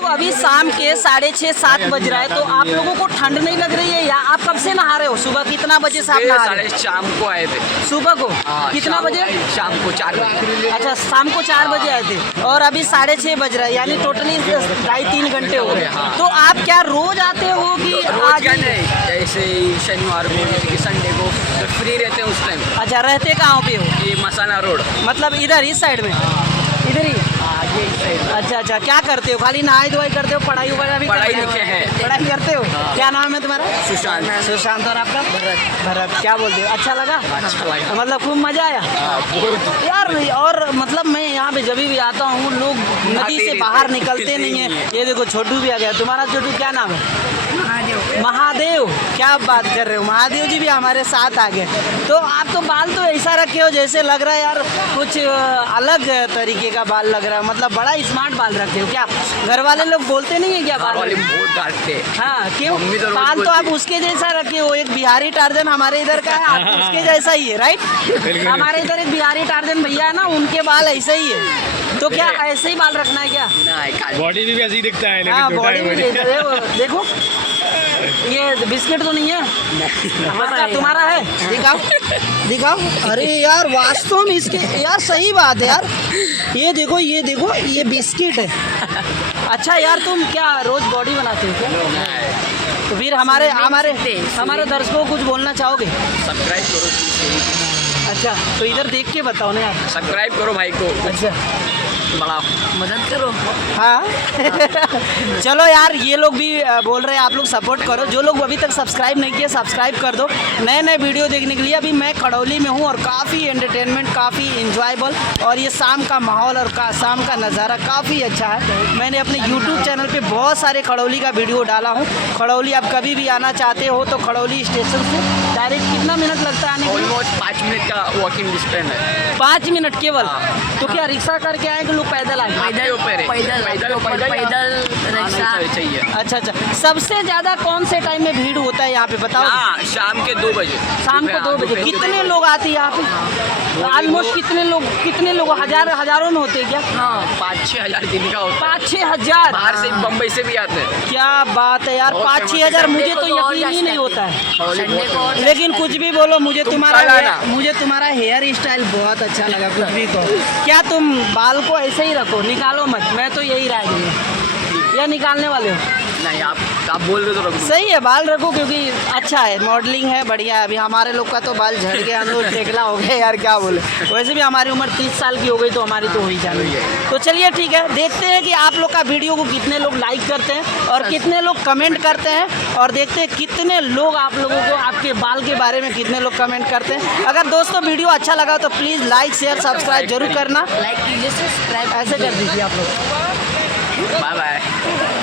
तो अभी शाम के 6:30-7 बज रहा है, तो आप लोगों को ठंड नहीं लग रही है? या आप कब से नहा रहे हो? सुबह कितना बजे से आप नहा रहे हो? शाम को आए थे। सुबह को कितना बजे? शाम को 4 बजे। अच्छा, शाम को 4 बजे आए थे और अभी 6:30 बज रहा है, यानी टोटली 2.5-3 घंटे हो गए। तो आप क्या रोज आते हो कि रोज क्या नहीं, जैसे शनिवार को, जैसे कि संडे को फ्री रहते हैं उस टाइम। अच्छा, रहते कहाँ पे हो? ये मसाला रोड, मतलब इधर इस साइड में, इधर ही? अच्छा, क्या करते हो? खाली नहाई धोई करते हो? पढ़ाई वगैरह भी पढ़ाई करते हो? लिखे हैं। पढ़ाई करते हो? क्या नाम है तुम्हारा? सुशांत। और आपका? भरत। क्या बोलते हो? अच्छा लगा? अच्छा लगा। मतलब खूब मजा आया यार। और मतलब मैं यहाँ पे जब भी आता हूँ, लोग नदी से बाहर निकलते नहीं है। ये देखो छोटू भी आ गया। तुम्हारा छोटू क्या नाम है? महादेव। क्या बात कर रहे हो? महादेव जी भी हमारे साथ आ गए। तो आप तो बाल तो ऐसा रखे हो जैसे लग रहा है यार कुछ अलग तरीके का बाल लग रहा है। मतलब बड़ा स्मार्ट बाल रखे हो क्या? घर वाले लोग बोलते नहीं है क्या बाल? बहुत डांटते। हाँ, क्यों? मम्मी तो रोज बाल तो आप बोलती। उसके जैसा रखे हो। एक बिहारी टार्जन हमारे इधर का है, आप उसके जैसा ही है, राइट? हमारे इधर एक बिहारी टार्जन भैया है ना, उनके बाल ऐसे ही है। तो क्या ऐसे ही बाल रखना है क्या? बॉडी भी ऐसी दिखता है, लेकिन हाँ, छोटा बॉडी है भी बॉडी। देखो ये बिस्किट तो नहीं है? हाँ, तुम्हारा है? दिखाओ। अरे यार, वास्तव में इसके यार सही बात है यार। ये देखो ये बिस्किट है। अच्छा यार, तुम क्या रोज बॉडी बनाते हो क्या? तो फिर हमारे दर्शकों को कुछ बोलना चाहोगे? सब्सक्राइब करो। अच्छा, तो इधर देख के बताओ ना यार। सब्सक्राइब करो भाई को, अच्छा, बड़ा मदद करो। हाँ चलो यार, ये लोग भी बोल रहे हैं आप लोग सपोर्ट करो। जो लोग अभी तक सब्सक्राइब नहीं किए, सब्सक्राइब कर दो नए वीडियो देखने के लिए। अभी मैं खड़ौली में हूँ और काफ़ी एंटरटेनमेंट, काफ़ी इंजॉयबल, और ये शाम का माहौल और शाम का नज़ारा काफ़ी अच्छा है। मैंने अपने यूट्यूब चैनल पे बहुत सारे खड़ौली का वीडियो डाला हूँ। खड़ौली आप कभी भी आना चाहते हो तो खड़ौली स्टेशन से डायरेक्ट कितना मिनट लगता है आने में? ऑलमोस्ट 5 मिनट का वॉकिंग डिस्टेंस है। 5 मिनट केवल? तो क्या रिक्शा करके आए कि लोग पैदल आए? पैदल चाहिए। अच्छा, सबसे ज़्यादा कौन से टाइम में भीड़ होता है यहाँ पे बताओ? शाम के 2 बजे। शाम को 2 बजे। कितने लोग आते हैं यहाँ पे? ऑलमोस्ट कितने लोग? हजारों में होते हैं क्या? हाँ, 5-6 हज़ार दिन का होता है। 5-6 हज़ार? बाहर से, बम्बई से भी आते हैं। क्या बात है यार, 5-6 हज़ार मुझे तो यकीन ही नहीं होता है। लेकिन कुछ भी बोलो, मुझे तुम्हारा हेयर स्टाइल बहुत अच्छा लगा। कुछ भी कहो, क्या तुम बाल को ऐसे ही रखो, निकालो मत? मैं तो यही राय दूंगा। या निकालने वाले हो? नहीं, आप बोल रहे तो रखो। सही है, बाल रखो क्योंकि अच्छा है, मॉडलिंग है, बढ़िया है। अभी हमारे लोग का तो बाल झड़ गया, हम लोग टेकला हो गए यार, क्या बोले। वैसे भी हमारी उम्र 30 साल की हो गई, तो हमारी तो हो ही जानी है। तो चलिए ठीक है, देखते हैं कि आप लोग का वीडियो को कितने लोग लाइक करते हैं और कितने लोग कमेंट करते हैं, और देखते हैं कितने लोग आप लोगों को आपके बाल के बारे में कितने लोग कमेंट करते हैं। अगर दोस्तों वीडियो अच्छा लगा तो प्लीज़ लाइक शेयर सब्सक्राइब जरूर करना। लाइक कीजिए, सब्सक्राइब ऐसे कर दीजिए आप लोग। Bye bye.